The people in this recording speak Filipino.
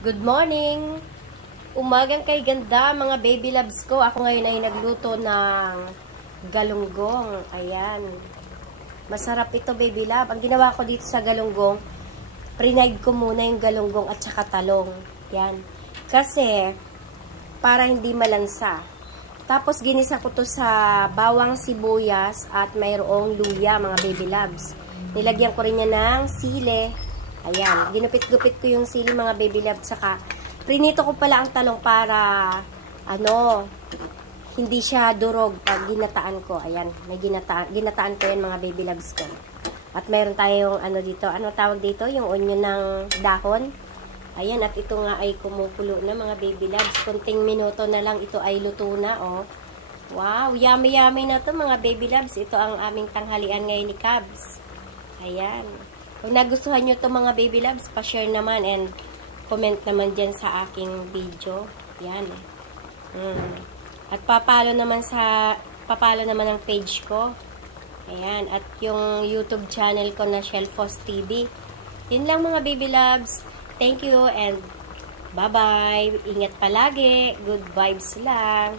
Good morning! Umagang kay ganda mga baby loves ko. Ako ngayon ay nagluto ng galunggong. Ayan. Masarap ito baby love. Ang ginawa ko dito sa galunggong, prinaid ko muna yung galunggong at saka talong. Yan. Kasi, para hindi malansa. Tapos ginisa ko to sa bawang sibuyas at mayroong luya mga baby loves. Nilagyan ko rin niya ng sili. Ayan, ginupit-gupit ko yung sili mga baby love, saka prinito ko pala ang talong para hindi siya durog pag ginataan ko. Ayan, may ginataan ko yan mga baby loves ko. At mayroon tayong dito, tawag dito, yung onion ng dahon. Ayan, at ito nga ay kumukulo na mga baby loves. Kunting minuto na lang ito ay luto na, oh. Wow, yummy na to mga baby loves. Ito ang aming tanghalian ngayon ni Cubs. Ayan. Kung nagustuhan nyo to mga baby loves, pa-share naman and comment naman dyan sa aking video. Yan. At papalo naman ang page ko. Ayan. At yung YouTube channel ko na Shelfos TV. Yun lang mga baby loves. Thank you and bye-bye. Ingat palagi. Good vibes lang.